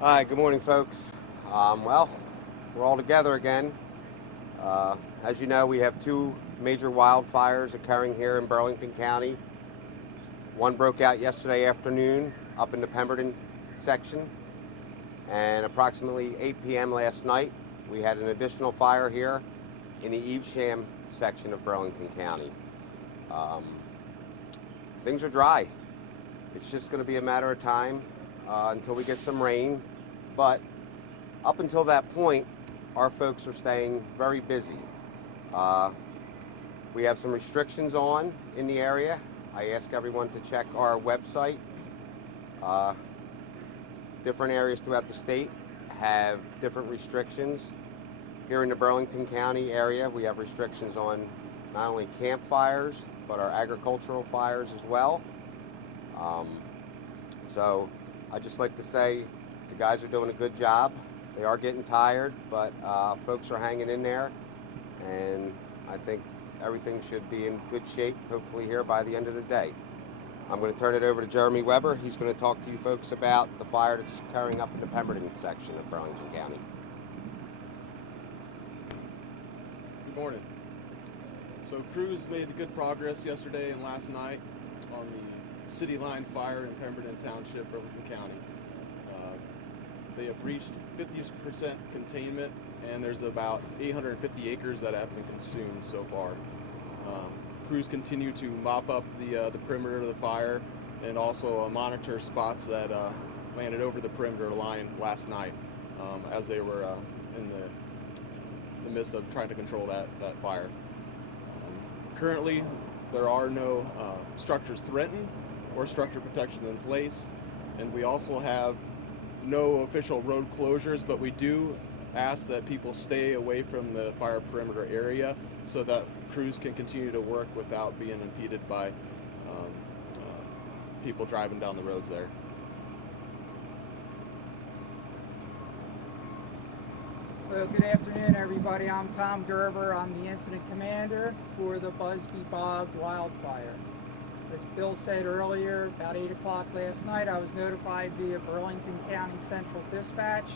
Hi, good morning, folks. Well, we're all together again. As you know, we have two major wildfires occurring here in Burlington County. One broke out yesterday afternoon up in the Pemberton section, and approximately 8 p.m. last night, we had an additional fire here in the Evesham section of Burlington County. Um, Things are dry. It's just going to be a matter of time until we get some rain, but up until that point, our folks are staying very busy. Uh, we have some restrictions on in the area. I ask everyone to check our website. Uh, Different areas throughout the state have different restrictions. Here in the Burlington County area, we have restrictions on not only campfires, but our agricultural fires as well. Um, so I just like to say the guys are doing a good job. They are getting tired, but folks are hanging in there, and I think everything should be in good shape, hopefully here by the end of the day. I'm going to turn it over to Jeremy Weber. He's going to talk to you folks about the fire that's occurring up in the Pemberton section of Burlington County. Good morning. So crews made good progress yesterday and last night on the City Line Fire in Pemberton Township, Burlington County. They have reached 50% containment, and there's about 850 acres that have been consumed so far. Crews continue to mop up the perimeter of the fire and also monitor spots that landed over the perimeter line last night as they were in the midst of trying to control that fire. Currently, there are no structures threatened or structure protection in place, and we also have no official road closures, but we do ask that people stay away from the fire perimeter area so that crews can continue to work without being impeded by people driving down the roads there. Well, good afternoon, everybody. I'm Tom Gerber. I'm the incident commander for the Buzby Boggs Wildfire. As Bill said earlier, about 8 o'clock last night, I was notified via Burlington County Central Dispatch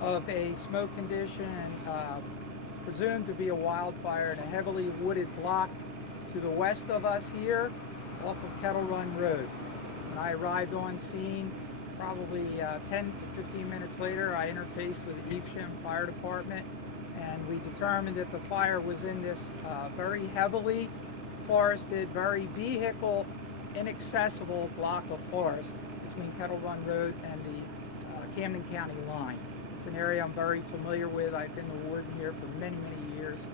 of a smoke condition presumed to be a wildfire in a heavily wooded block to the west of us here off of Kettle Run Road. When I arrived on scene, probably 10 to 15 minutes later, I interfaced with the Evesham Fire Department, and we determined that the fire was in this very heavily forested, very vehicle inaccessible block of forest between Kettle Run Road and the Camden County line. It's an area I'm very familiar with. I've been the warden here for many, many years,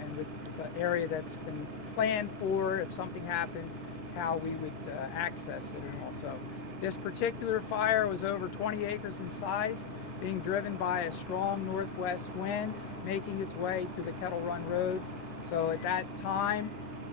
and it's an area that's been planned for, if something happens, how we would access it. And also, this particular fire was over 20 acres in size, being driven by a strong northwest wind, making its way to the Kettle Run Road. So at that time,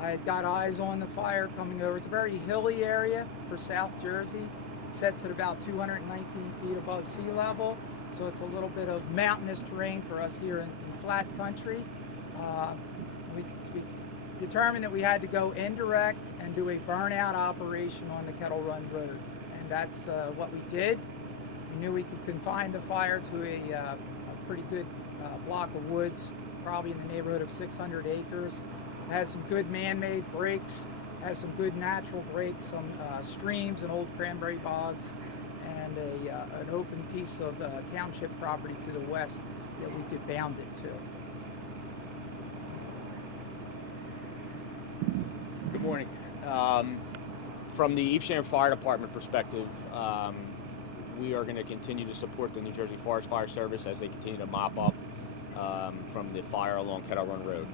I had got eyes on the fire coming over. It's a very hilly area for South Jersey. It sets at about 219 feet above sea level, so it's a little bit of mountainous terrain for us here in flat country. We determined that we had to go indirect and do a burnout operation on the Kettle Run Road, and that's what we did. We knew we could confine the fire to a pretty good block of woods, probably in the neighborhood of 600 acres. It has some good man-made breaks, has some good natural breaks, some streams and old cranberry bogs, and an open piece of township property to the west that we could bound it to. Good morning. From the Evesham Fire Department perspective, we are going to continue to support the New Jersey Forest Fire Service as they continue to mop up from the fire along Kettle Run Road.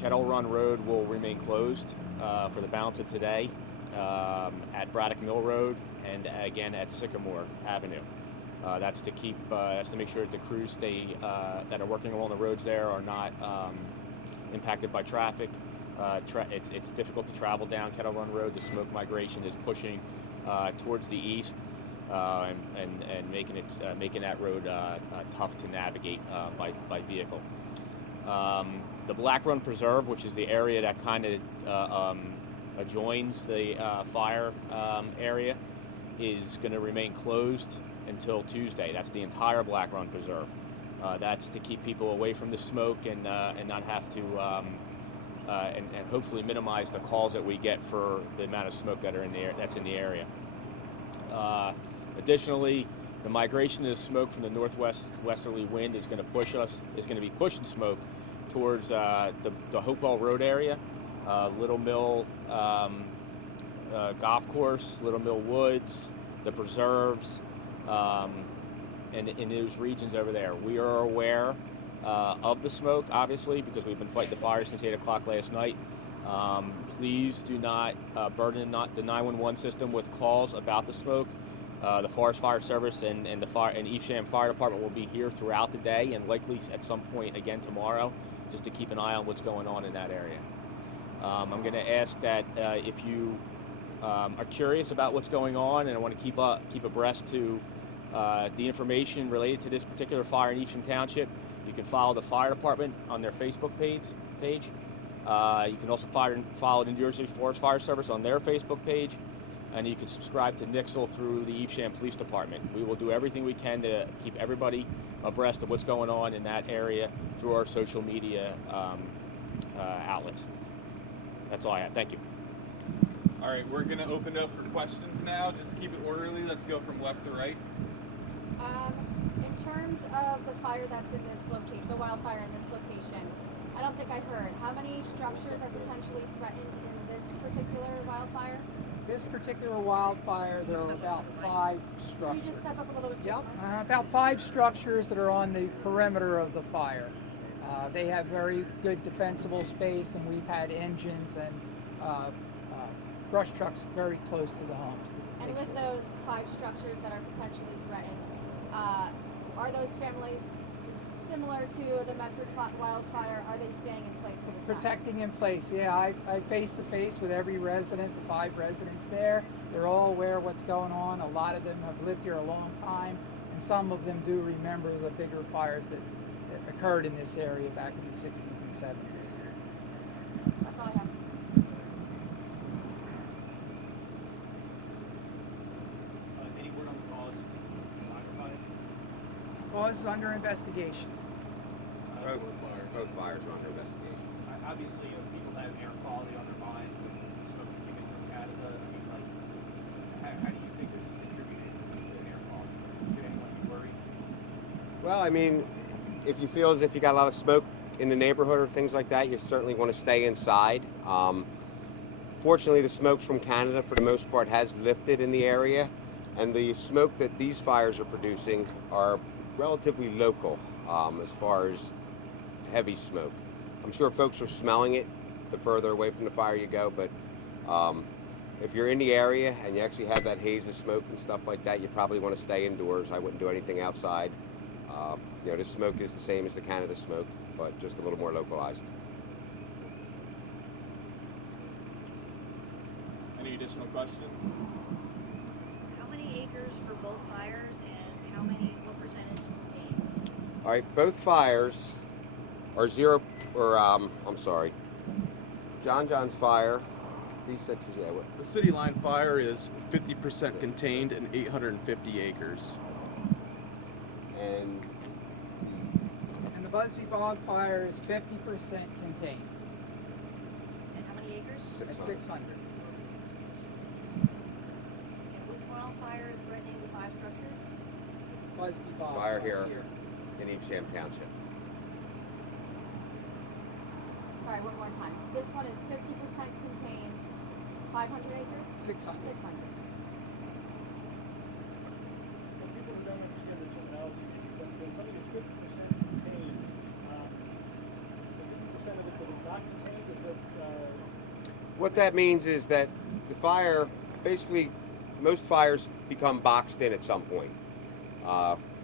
Kettle Run Road will remain closed for the balance of today at Braddock Mill Road and again at Sycamore Avenue. That's to make sure that the crews that are working along the roads there are not impacted by traffic. It's difficult to travel down Kettle Run Road. The smoke migration is pushing towards the east and making that road tough to navigate by vehicle. The Black Run Preserve, which is the area that kind of adjoins the fire area, is going to remain closed until Tuesday. That's the entire Black Run Preserve. That's to keep people away from the smoke and not have to and hopefully minimize the calls that we get for the amount of smoke that are in the air, that's in the area. Additionally, the migration of the smoke from the northwesterly wind is going to be pushing smoke towards the Hopewell Road area, Little Mill Golf Course, Little Mill Woods, the preserves, and in those regions over there. We are aware of the smoke, obviously, because we've been fighting the fire since 8 o'clock last night. Please do not burden the 911 system with calls about the smoke. The Forest Fire Service and Evesham Fire Department will be here throughout the day and likely at some point again tomorrow, just to keep an eye on what's going on in that area. I'm going to ask that if you are curious about what's going on and want to keep abreast to the information related to this particular fire in Evesham Township, you can follow the fire department on their Facebook page. You can also follow the New Jersey Forest Fire Service on their Facebook page, and you can subscribe to Nixle through the Evesham Police Department. We will do everything we can to keep everybody abreast of what's going on in that area through our social media outlets. That's all I have. Thank you. All right, we're going to open up for questions now. Just keep it orderly. Let's go from left to right. In terms of the fire that's in this location, the wildfire in this location, I don't think I heard. How many structures are potentially threatened in this particular wildfire? This particular wildfire, there are about 5 structures. Can you just step up a little bit? Yep, about 5 structures that are on the perimeter of the fire. They have very good defensible space, and we've had engines and brush trucks very close to the homes. And with those 5 structures that are potentially threatened, are those families similar to the Medford wildfire? Are they staying in place for this time? Protecting in place, yeah. I face to face with every resident, the 5 residents there. They're all aware of what's going on. A lot of them have lived here a long time, and some of them do remember the bigger fires that occurred in this area back in the 60s and 70s. That's all I have. Any word on the cause of the fire? Cause is under investigation. Both fires are under investigation. Obviously, people have air quality on their mind with the smoke coming from Canada. I mean, like, how do you think this is contributing to air quality? Should anyone be worried? Well, I mean, if you feel as if you got a lot of smoke in the neighborhood or things like that, you certainly want to stay inside. Fortunately, the smoke from Canada, for the most part, has lifted in the area, and the smoke that these fires are producing are relatively local as far as heavy smoke. I'm sure folks are smelling it the further away from the fire you go, but if you're in the area and you actually have that haze of smoke and stuff like that, you probably want to stay indoors. I wouldn't do anything outside. You know, this smoke is the same as the Canada smoke, but just a little more localized. Any additional questions? How many acres for both fires, and what percentage contained? All right, both fires are John's fire, these 6 is, yeah, what? The City Line Fire is 50% contained and 850 acres. And And the Buzby Boggs Wildfire is 50% contained And how many acres? at 600. And which wildfire is threatening the 5 structures? Buzby Boggs fire here in Evesham Township. Sorry, one more time. This one is 50% contained, 500 acres? 600. 600. People who don't understand the terminology, because when something is 50% contained, the 50% of it that is not contained is that. What that means is that the fire, basically, most fires become boxed in at some point.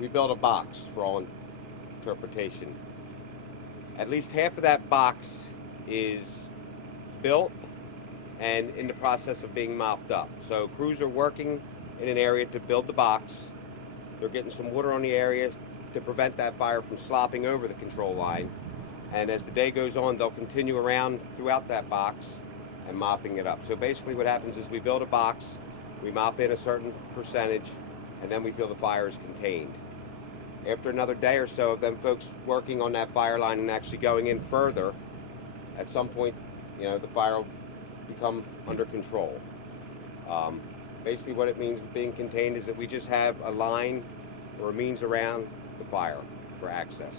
We build a box for all interpretation. At least half of that box is built and in the process of being mopped up. So crews are working in an area to build the box. They're getting some water on the areas to prevent that fire from slopping over the control line. And as the day goes on, they'll continue around throughout that box and mopping it up. So basically what happens is we build a box, we mop in a certain percentage, and then we feel the fire is contained. After another day or so of them folks working on that fire line and actually going in further, at some point, you know, the fire will become under control. Basically what it means being contained is that we just have a line or a means around the fire for access.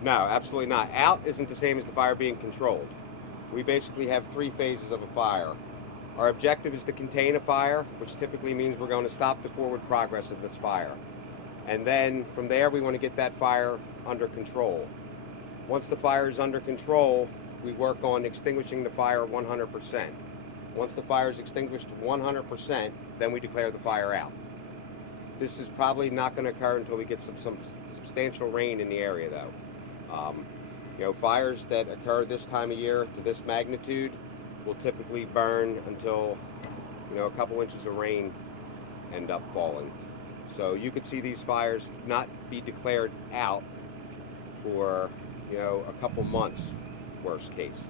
No, absolutely not. Out isn't the same as the fire being controlled. We basically have 3 phases of a fire. Our objective is to contain a fire, which typically means we're going to stop the forward progress of this fire. And then from there, we want to get that fire under control. Once the fire is under control, we work on extinguishing the fire 100%. Once the fire is extinguished 100%, then we declare the fire out. This is probably not going to occur until we get some substantial rain in the area, though. You know, fires that occur this time of year to this magnitude will typically burn until, you know, a couple inches of rain end up falling. So you could see these fires not be declared out for, you know, a couple months, worst case,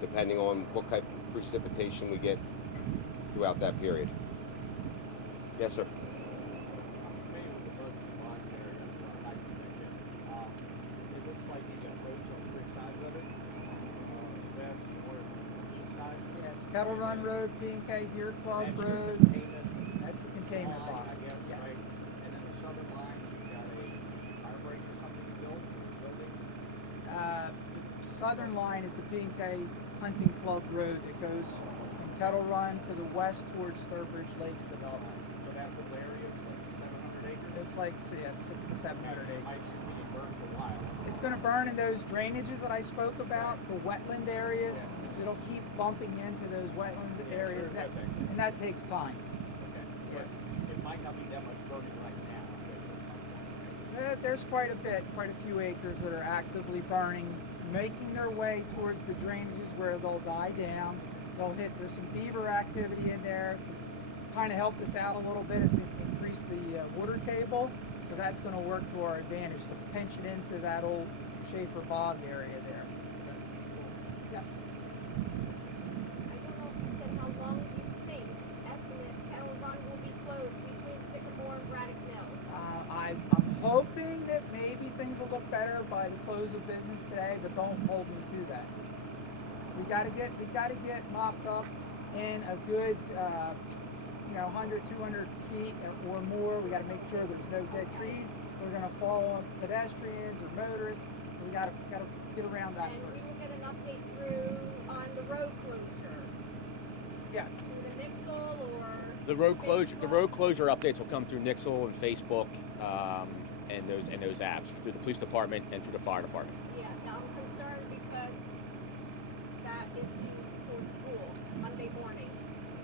depending on what type of precipitation we get throughout that period. Yes, sir. Kettle Run Road, P&K, Deer Club Road, that's the containment box. Yes. Right. And then the southern line, you got a fire break or something built, building? The southern line is the P&K Hunting Club Road that goes from Kettle Run to the west towards Sturbridge Lakes development. So that whole area is like 700 acres? It's like, yeah, 600 to 700 acres. Might be burned for a while. It's going to burn in those drainages that I spoke about, the wetland areas. It'll keep bumping into those wetland areas, and that takes time. Okay. But it might not be that much burning right now. There's quite a bit, quite a few acres that are actively burning, making their way towards the drainages where they'll die down. There's some beaver activity in there to kind of help us out a little bit as it increase the water table. So that's going to work to our advantage to pinch it into that old Schaefer Bog area there. Yes. I don't know if you said how long you think, estimate, Kettle Run will be closed between Sycamore and Braddock Mill. I'm hoping that maybe things will look better by the close of business today, but don't hold me to that. We got to get mopped up in a good, 100, 200 feet or more. We got to make sure there's no dead trees. We're going to fall on pedestrians or motorists. We got to get around that And first. we will get an update through on the road closure. Yes. Through the Nixle or The road closure, the Facebook? road closure updates will come through Nixle and Facebook, and those apps through the police department and through the fire department. Yeah, now I'm concerned because that is used for school, Monday morning,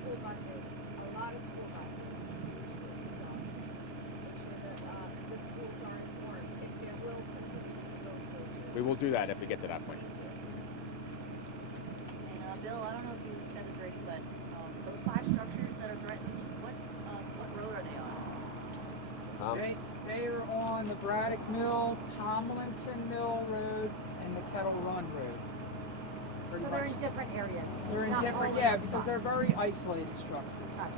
school buses, a lot of school buses. So, make sure that the schools are informed if there will continue road closure. We will do that if we get to that point. And Bill, I don't know if you said this already, but those 5 structures that are threatened, what road are they on? They are on the Braddock Mill, Tomlinson Mill Road, and the Kettle Run Road. Pretty So they're much. in different areas. They're in not different, all in yeah, one because spot. they're very isolated structures. Gotcha.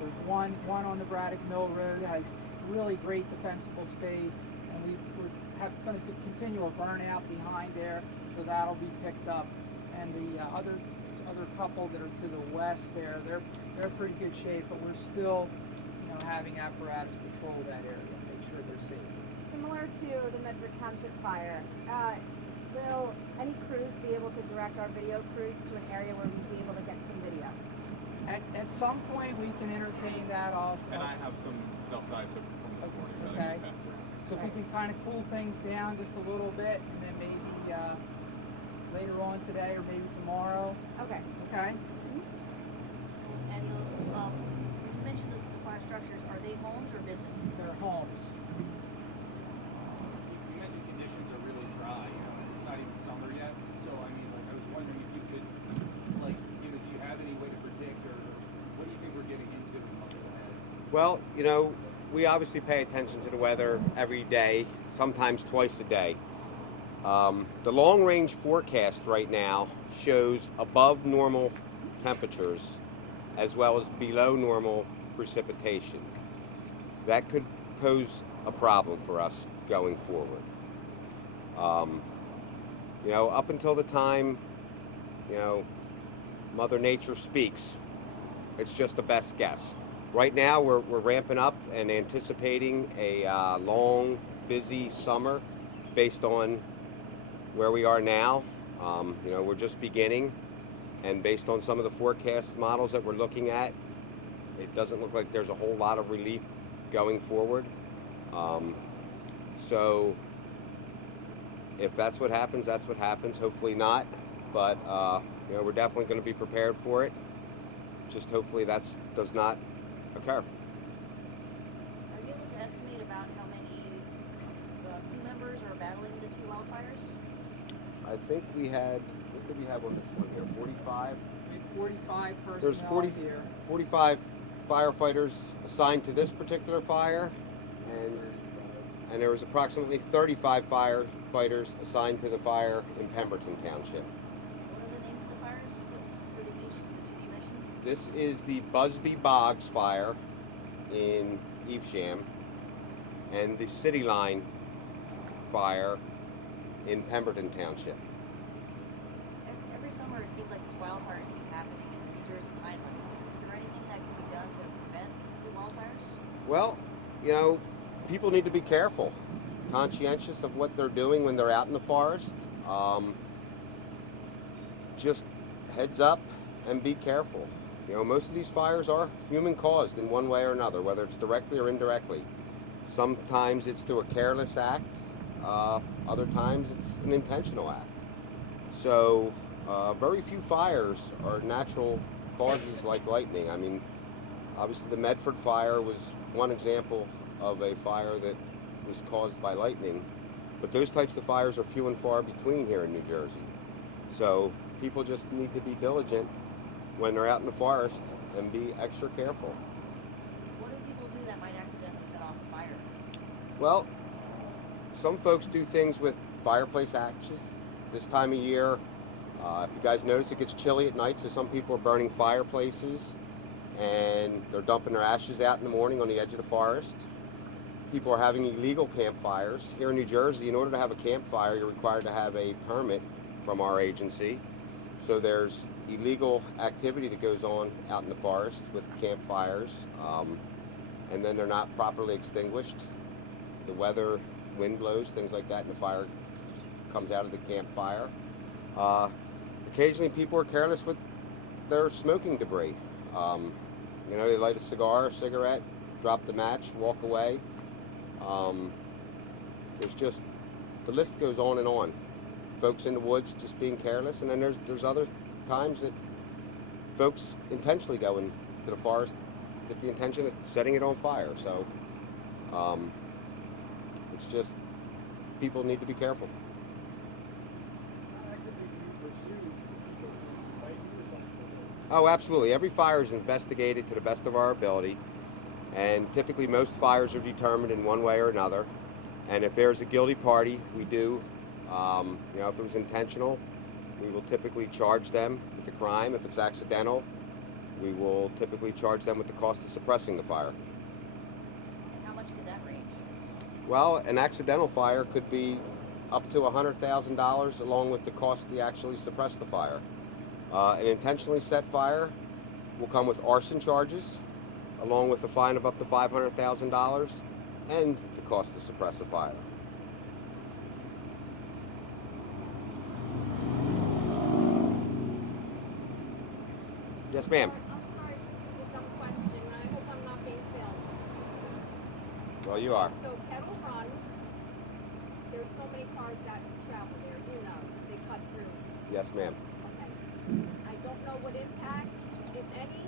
There's one on the Braddock Mill Road that has really great defensible space, and we're going to continue a burnout behind there, so that'll be picked up. And the other couple that are to the west there, they're in pretty good shape, but we're still, having apparatus patrol that area and make sure they're safe. Similar to the Medford Township fire, will any crews be able to direct our video crews to an area where we'd be able to get some video? At some point, we can entertain that also. And I have some stuff that I took from this morning that Okay. I can pass around. So if we can kind of cool things down just a little bit, and then maybe later on today or maybe tomorrow. Okay. Okay. And you mentioned those 5 structures. Are they homes or businesses? They're homes. You mentioned conditions are really dry, it's not even summer yet, so I mean, like, I was wondering if you could, do you have any way to predict, or what do you think we're getting into in the months ahead? Well, we obviously pay attention to the weather every day, sometimes twice a day. The long-range forecast right now shows above normal temperatures as well as below normal precipitation. That could pose a problem for us going forward. Up until the time, Mother Nature speaks, it's just the best guess. Right now, we're ramping up and anticipating a long, busy summer based on where we are now. We're just beginning, and based on some of the forecast models that we're looking at, it doesn't look like there's a whole lot of relief going forward. So if that's what happens, that's what happens. Hopefully not, but we're definitely going to be prepared for it. Just hopefully that does not occur. Are you able to estimate about how many crew members are battling the two wildfires? I think we had, what did we have on this one here, 45? 45 personnel There's 40, here. 45 firefighters assigned to this particular fire, and there was approximately 35 firefighters assigned to the fire in Pemberton Township. What are the names of the fires for the two you mentioned? This is the Buzby Boggs Fire in Evesham, and the City Line Fire in Pemberton Township. Every summer it seems like these wildfires keep happening in the New Jersey Pinelands. Is there anything that can be done to prevent the wildfires? Well, people need to be careful, conscientious of what they're doing when they're out in the forest. Just heads up and be careful. Most of these fires are human caused in one way or another, whether it's directly or indirectly. Sometimes it's through a careless act, other times it's an intentional act. So very few fires are natural causes like lightning. I mean, obviously the Medford fire was one example of a fire that was caused by lightning, but those types of fires are few and far between here in New Jersey. So people just need to be diligent when they're out in the forest and be extra careful. What do people do that might accidentally set off a fire? Well, some folks do things with fireplace ashes. This time of year, if you guys notice, it gets chilly at night, so some people are burning fireplaces and they're dumping their ashes out in the morning on the edge of the forest. People are having illegal campfires. Here in New Jersey, in order to have a campfire, you're required to have a permit from our agency. So there's illegal activity that goes on out in the forest with campfires, and then they're not properly extinguished. The weather, wind blows, things like that, and the fire comes out of the campfire. Occasionally people are careless with their smoking debris. They light a cigar, a cigarette, drop the match, walk away. There's just, the list goes on and on. Folks in the woods just being careless, and then there's other times that folks intentionally go into the forest with the intention of setting it on fire. So it's just, people need to be careful. Oh, absolutely. Every fire is investigated to the best of our ability, and typically most fires are determined in one way or another. And if there's a guilty party, we do. If it was intentional, we will typically charge them with the crime. If it's accidental, we will typically charge them with the cost of suppressing the fire. And how much could that range? Well, an accidental fire could be up to $100,000 along with the cost to actually suppress the fire. An intentionally set fire will come with arson charges, along with a fine of up to $500,000 and the cost to suppress a fire. Yes, ma'am. I'm sorry if this is a dumb question, and I hope I'm not being filmed. Well, you are. So Kettle Run, there's so many cars that travel there, they cut through. Yes, ma'am. Okay. I don't know what impact, if any,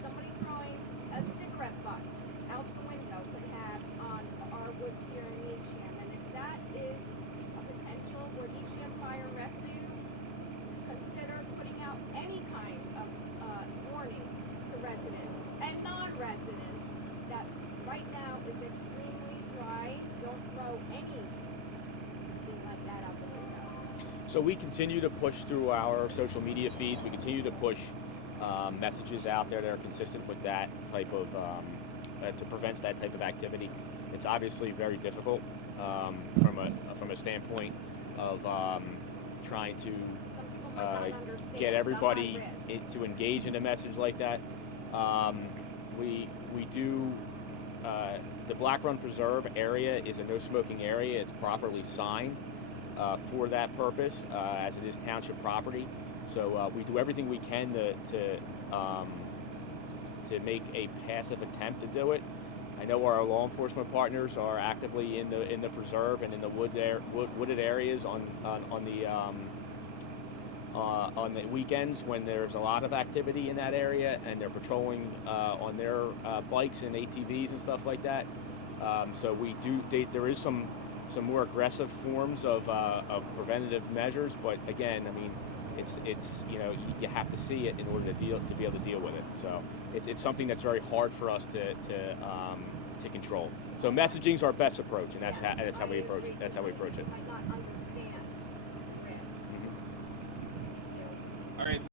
somebody throwing a cigarette butt out the window could have on our woods here in Evesham. And if that is a potential, would Evesham Fire and Rescue consider putting out any kind of warning to residents and non-residents that right now is extremely dry? Don't throw anything like that out the window. So we continue to push through our social media feeds. We continue to push messages out there that are consistent with that type of to prevent that type of activity. It's obviously very difficult from a standpoint of trying to get everybody to engage in a message like that. We do. The Black Run Preserve area is a no smoking area. It's properly signed for that purpose, as it is township property. So we do everything we can to make a passive attempt to do it. I know our law enforcement partners are actively in the preserve and in the wooded areas on the weekends when there's a lot of activity in that area, and they're patrolling on their bikes and ATVs and stuff like that. So we do. There is some more aggressive forms of preventative measures, but again, I mean, it's you have to see it in order to be able to deal with it. So it's something that's very hard for us to control. So messaging is our best approach, and that's how we approach it. That's how we approach it. Might not understand